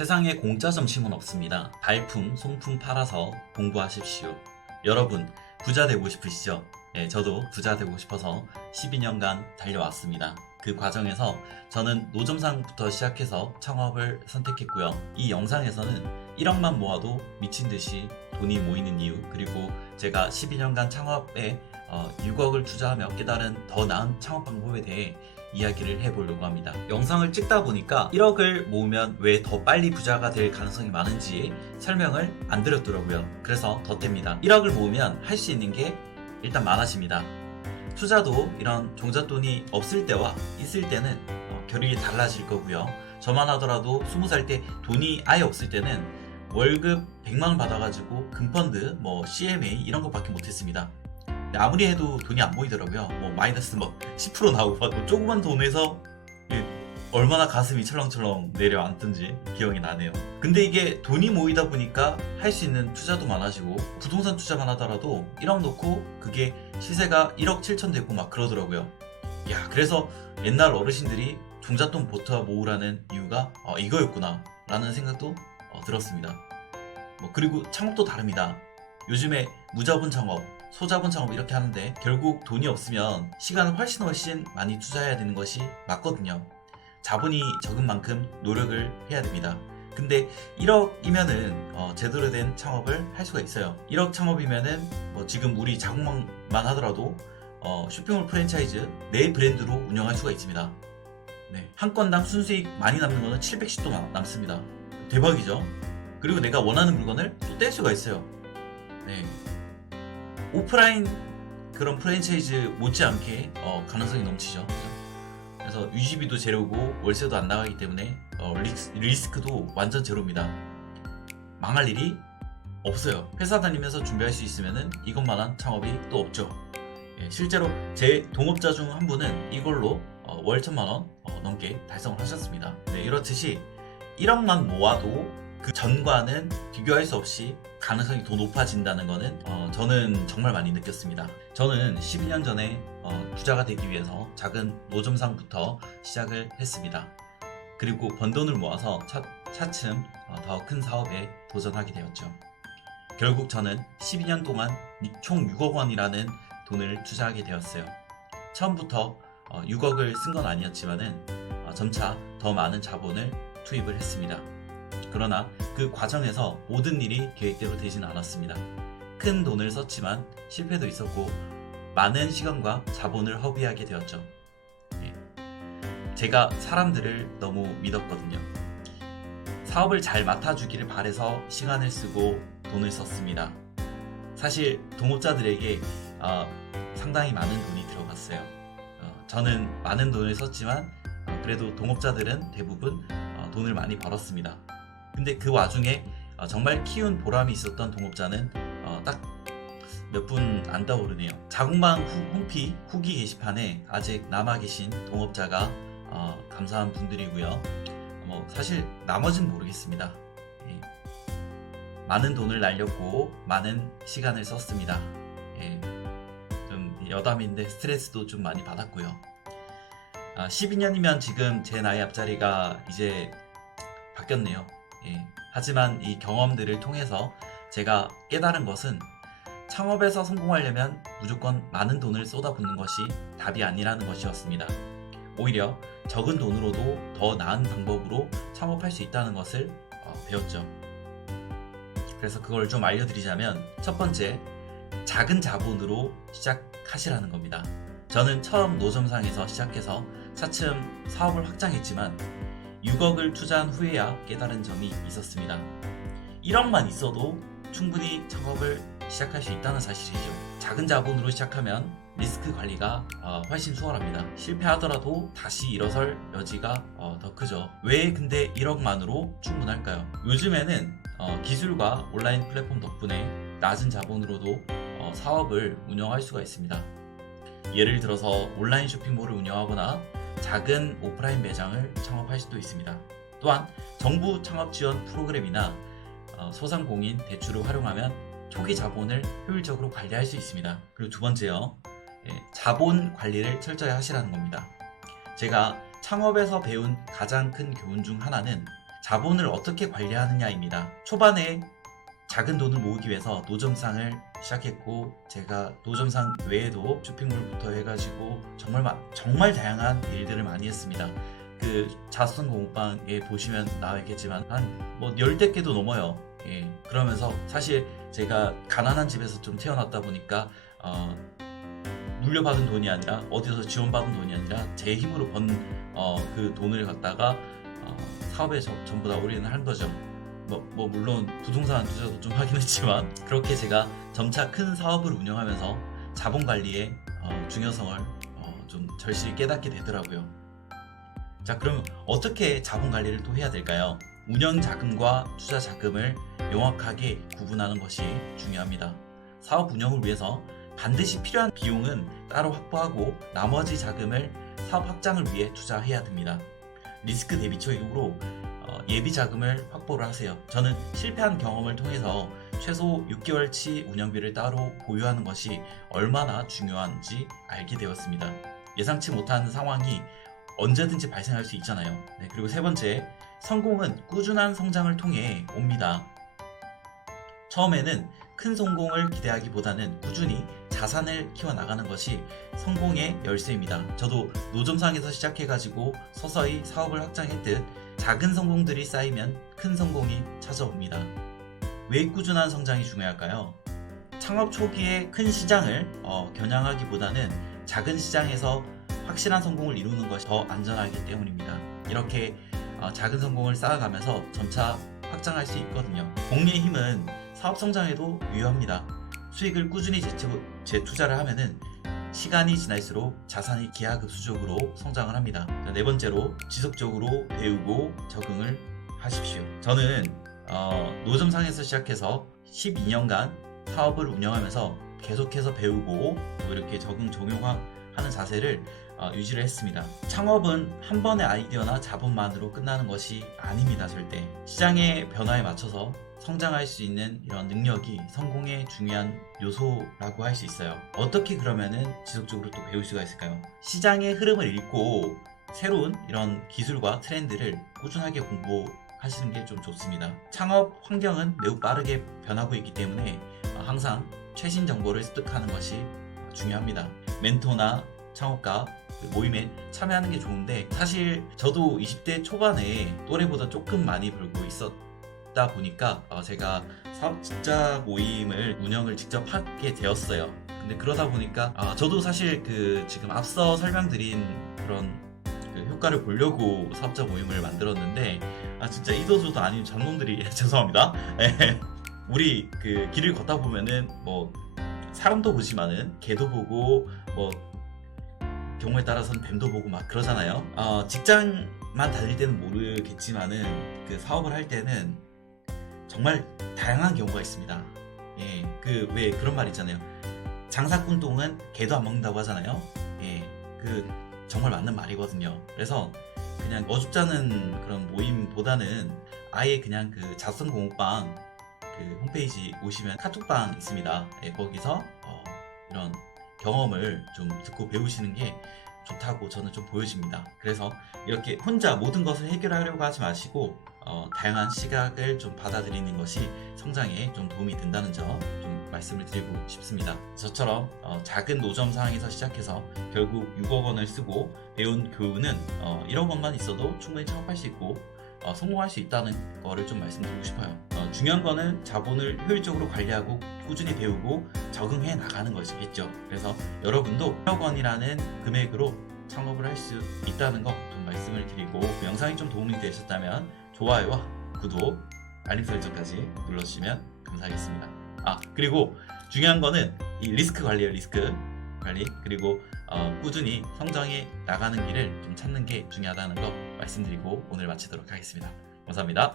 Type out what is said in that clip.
세상에 공짜 점심은 없습니다. 발품, 송품 팔아서 공부하십시오. 여러분, 부자 되고 싶으시죠? 네, 저도 부자 되고 싶어서 12년간 달려왔습니다. 그 과정에서 저는 노점상부터 시작해서 창업을 선택했고요. 이 영상에서는 1억만 모아도 미친 듯이 돈이 모이는 이유, 그리고 제가 12년간 창업에 6억을 투자하며 깨달은 더 나은 창업 방법에 대해 이야기를 해보려고 합니다. 영상을 찍다 보니까 1억을 모으면 왜 더 빨리 부자가 될 가능성이 많은지 설명을 안 드렸더라고요. 그래서 덧댑니다. 1억을 모으면 할 수 있는 게 일단 많아집니다. 투자도 이런 종잣돈이 없을 때와 있을 때는 결이 달라질 거고요. 저만 하더라도 20살 때 돈이 아예 없을 때는 월급 100만원 받아가지고 금펀드, CMA 이런 것밖에 못했습니다. 아무리 해도 돈이 안 모이더라고요. 마이너스 10% 나오고 조그만 돈에서 얼마나 가슴이 철렁철렁 내려앉던지 기억이 나네요. 근데 이게 돈이 모이다 보니까 할 수 있는 투자도 많아지고, 부동산 투자만 하더라도 1억 넣고 그게 시세가 1억 7천 되고 막 그러더라고요. 그래서 옛날 어르신들이 종잣돈부터 모으라는 이유가 이거였구나 라는 생각도 들었습니다. 그리고 창업도 다릅니다. 요즘에 무자본 창업, 소자본 창업 이렇게 하는데 결국 돈이 없으면 시간을 훨씬 많이 투자해야 되는 것이 맞거든요. 자본이 적은 만큼 노력을 해야 됩니다. 근데 1억이면은 제대로 된 창업을 할 수가 있어요. 1억 창업이면은 지금 우리 자국만 하더라도 쇼핑몰 프랜차이즈 내 브랜드로 운영할 수가 있습니다. 한 건당 순수익 많이 남는 거는 710도 남습니다. 대박이죠. 그리고 내가 원하는 물건을 또 뗄 수가 있어요. 오프라인 그런 프랜차이즈 못지않게 가능성이 넘치죠. 그래서 유지비도 제로고 월세도 안 나가기 때문에 리스크도 완전 제로입니다. 망할 일이 없어요. 회사 다니면서 준비할 수 있으면은 이것만한 창업이 또 없죠. 실제로 제 동업자 중 한 분은 이걸로 월 1,000만원 넘게 달성을 하셨습니다. 이렇듯이 1억만 모아도 그 전과는 비교할 수 없이 가능성이 더 높아진다는 거는 저는 정말 많이 느꼈습니다. 저는 12년 전에 부자가 되기 위해서 작은 노점상부터 시작을 했습니다. 그리고 번 돈을 모아서 차츰 더 큰 사업에 도전하게 되었죠. 결국 저는 12년 동안 총 6억 원이라는 돈을 투자하게 되었어요. 처음부터 6억을 쓴 건 아니었지만은 점차 더 많은 자본을 투입을 했습니다. 그러나 그 과정에서 모든 일이 계획대로 되진 않았습니다. 큰 돈을 썼지만 실패도 있었고 많은 시간과 자본을 허비하게 되었죠. 제가 사람들을 너무 믿었거든요. 사업을 잘 맡아주기를 바래서 시간을 쓰고 돈을 썼습니다. 사실 동업자들에게 상당히 많은 돈이 들어갔어요. 저는 많은 돈을 썼지만 그래도 동업자들은 대부분 돈을 많이 벌었습니다. 근데 그 와중에 정말 키운 보람이 있었던 동업자는 딱 몇 분 안 떠오르네요. 자국방 홈피 후기 게시판에 아직 남아 계신 동업자가 감사한 분들이고요. 사실 나머지는 모르겠습니다. 많은 돈을 날렸고 많은 시간을 썼습니다. 좀 여담인데 스트레스도 좀 많이 받았고요. 12년이면 지금 제 나이 앞자리가 이제 바뀌었네요. 하지만 이 경험들을 통해서 제가 깨달은 것은 창업에서 성공하려면 무조건 많은 돈을 쏟아붓는 것이 답이 아니라는 것이었습니다. 오히려 적은 돈으로도 더 나은 방법으로 창업할 수 있다는 것을 배웠죠. 그래서 그걸 좀 알려드리자면, 첫 번째, 작은 자본으로 시작하시라는 겁니다. 저는 처음 노점상에서 시작해서 차츰 사업을 확장했지만 6억을 투자한 후에야 깨달은 점이 있었습니다. 1억만 있어도 충분히 창업을 시작할 수 있다는 사실이죠. 작은 자본으로 시작하면 리스크 관리가 훨씬 수월합니다. 실패하더라도 다시 일어설 여지가 더 크죠. 왜 근데 1억만으로 충분할까요? 요즘에는 기술과 온라인 플랫폼 덕분에 낮은 자본으로도 사업을 운영할 수가 있습니다. 예를 들어서 온라인 쇼핑몰을 운영하거나 작은 오프라인 매장을 창업할 수도 있습니다. 또한 정부 창업 지원 프로그램이나 소상공인 대출을 활용하면 초기 자본을 효율적으로 관리할 수 있습니다. 그리고 두 번째요, 자본 관리를 철저히 하시라는 겁니다. 제가 창업에서 배운 가장 큰 교훈 중 하나는 자본을 어떻게 관리하느냐입니다. 초반에 작은 돈을 모으기 위해서 노점상을 시작했고, 제가 노점상 외에도 쇼핑몰부터 해가지고 정말 다양한 일들을 많이 했습니다. 그 자수성 공방에 보시면 나와 있겠지만 한 뭐 10대 개도 넘어요. 예, 그러면서 사실 제가 가난한 집에서 좀 태어났다 보니까 물려받은 돈이 아니라 어디서 지원받은 돈이 아니라 제 힘으로 번 그 돈을 갖다가 사업에 전부 다 올인을 한 거죠. 뭐 물론 부동산 투자도 좀 하긴 했지만, 그렇게 제가 점차 큰 사업을 운영하면서 자본 관리의 중요성을 좀 절실히 깨닫게 되더라고요. 자, 그럼 어떻게 자본 관리를 또 해야 될까요? 운영 자금과 투자 자금을 명확하게 구분하는 것이 중요합니다. 사업 운영을 위해서 반드시 필요한 비용은 따로 확보하고 나머지 자금을 사업 확장을 위해 투자해야 됩니다. 리스크 대비적으로 예비 자금을 확보를 하세요. 저는 실패한 경험을 통해서 최소 6개월치 운영비를 따로 보유하는 것이 얼마나 중요한지 알게 되었습니다. 예상치 못한 상황이 언제든지 발생할 수 있잖아요. 네, 그리고 세 번째, 성공은 꾸준한 성장을 통해 옵니다. 처음에는 큰 성공을 기대하기보다는 꾸준히 자산을 키워나가는 것이 성공의 열쇠입니다. 저도 노점상에서 시작해가지고 서서히 사업을 확장했듯 작은 성공들이 쌓이면 큰 성공이 찾아옵니다. 왜 꾸준한 성장이 중요할까요? 창업 초기에 큰 시장을 겨냥하기보다는 작은 시장에서 확실한 성공을 이루는 것이 더 안전하기 때문입니다. 이렇게 작은 성공을 쌓아가면서 점차 확장할 수 있거든요. 공리의 힘은 사업 성장에도 유효합니다. 수익을 꾸준히 재투자를 하면은 시간이 지날수록 자산이 기하급수적으로 성장을 합니다. 자, 네 번째로, 지속적으로 배우고 적응을 하십시오. 저는 노점상에서 시작해서 12년간 사업을 운영하면서 계속해서 배우고 또 이렇게 적용하는 자세를 유지를 했습니다. 창업은 한 번의 아이디어나 자본만으로 끝나는 것이 아닙니다. 절대. 시장의 변화에 맞춰서 성장할 수 있는 이런 능력이 성공의 중요한 요소라고 할 수 있어요. 어떻게 그러면은 지속적으로 또 배울 수가 있을까요? 시장의 흐름을 읽고 새로운 이런 기술과 트렌드를 꾸준하게 공부하시는 게 좀 좋습니다. 창업 환경은 매우 빠르게 변하고 있기 때문에 항상 최신 정보를 습득하는 것이 중요합니다. 멘토나 창업가 모임에 참여하는 게 좋은데, 사실 저도 20대 초반에 또래보다 조금 많이 벌고 있었다 보니까 제가 사업자 모임을 운영을 직접 하게 되었어요. 근데 그러다 보니까 저도 사실 지금 앞서 설명드린 그런 효과를 보려고 사업자 모임을 만들었는데, 진짜 이도저도 아닌 장놈들이 죄송합니다. 우리 길을 걷다 보면은 뭐 사람도 보지만은 개도 보고 뭐 경우에 따라서는 뱀도 보고 막 그러잖아요. 직장만 다닐 때는 모르겠지만은 사업을 할 때는 정말 다양한 경우가 있습니다. 예, 왜 그런 말 있잖아요. 장사꾼 똥은 개도 안 먹는다고 하잖아요. 예, 정말 맞는 말이거든요. 그래서 그냥 어줍잖은 그런 모임보다는 아예 그냥 자수성 공부방 홈페이지 오시면 카톡방 있습니다. 예, 거기서 이런 경험을 좀 듣고 배우시는 게 좋다고 저는 좀 보여집니다. 그래서 이렇게 혼자 모든 것을 해결하려고 하지 마시고 다양한 시각을 좀 받아들이는 것이 성장에 좀 도움이 된다는 점 좀 말씀을 드리고 싶습니다. 저처럼 작은 노점상에서 시작해서 결국 6억 원을 쓰고 배운 교훈은 1억 원만 있어도 충분히 창업할 수 있고 성공할 수 있다는 거를 좀 말씀드리고 싶어요. 중요한 거는 자본을 효율적으로 관리하고 꾸준히 배우고 적응해 나가는 것이겠죠. 그래서 여러분도 1억 원이라는 금액으로 창업을 할 수 있다는 거 좀 말씀을 드리고, 영상이 좀 도움이 되셨다면 좋아요와 구독, 알림 설정까지 눌러주시면 감사하겠습니다. 그리고 중요한 거는 이 리스크 관리예요. 리스크 관리. 그리고 꾸준히 성장해 나가는 길을 좀 찾는 게 중요하다는 거 말씀드리고 오늘 마치도록 하겠습니다. 감사합니다.